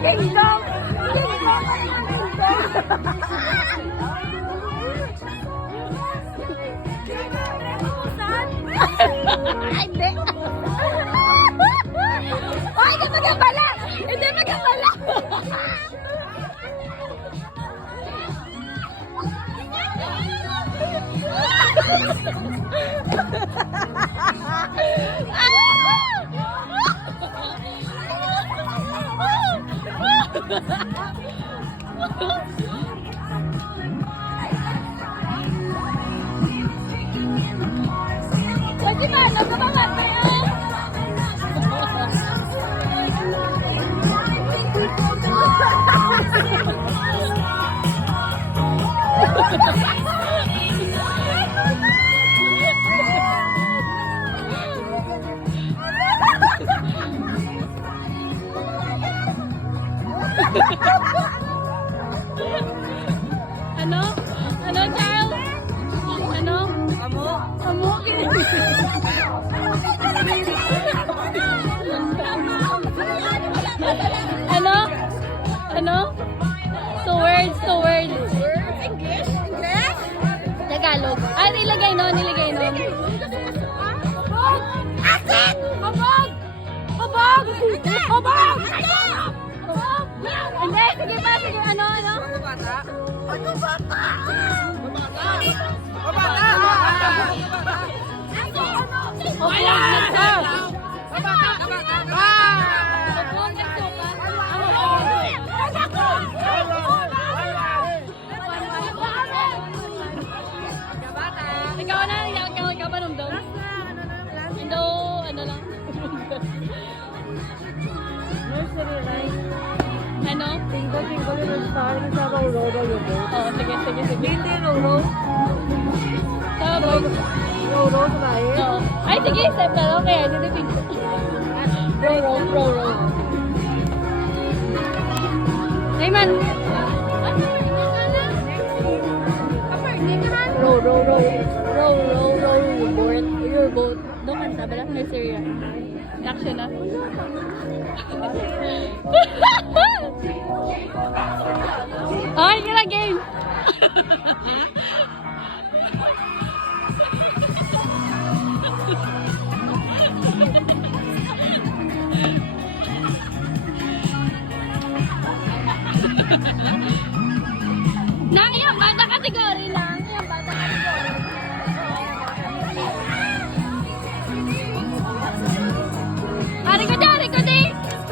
Kingdom! Hindi. Ay, hindi magkabala! Hindi magkabala! Lagi ba? Nagkabangat na yan! Ano? Ano, Charles? Ano? Amo? Amo? Ano? Ano? Two words, two words. English? English? Tagalog. Ah, nilagay no, nilagay no. Asin! Babog! Babog! Babog! Hindi, sige pa, sige, ano, ano? Bata? Ano bata? Bata! Wala! Ikaw na, ikaw ba nung daw? Indo, ano lang? Nursery rhyme. Ano? Twinkle, twinkle, little star, nasabaw, row, row, your boat. Oo, sige, sige, sige. Hindi, row, row. Sabay. Row, row, tayo. Oo. Ay, sige, step na lang. Kaya, nilipin ko. Row, row, row, row. Neyman. Row, row, row. Row, row, row, your boat. Doon kanta ba lang? Nursery yan. Action na. Okay, kila game. Na, yung bata kategory lang. Yung bata kategory. Ari ko di.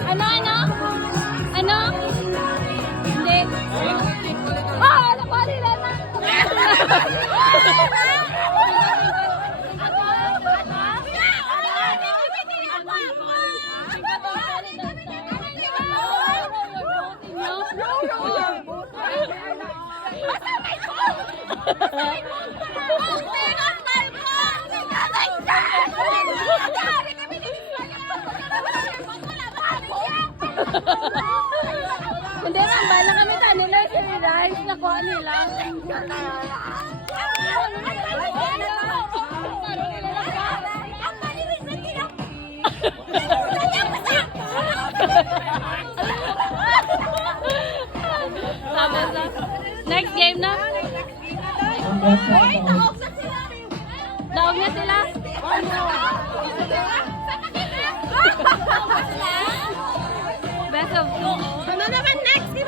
Ano, ano? Ano? Hindi. Oh, alam ko nila na. Hindi na, bala kami kanila si Rice, nakuha nila. Next game na. Daog na sila. Best of two.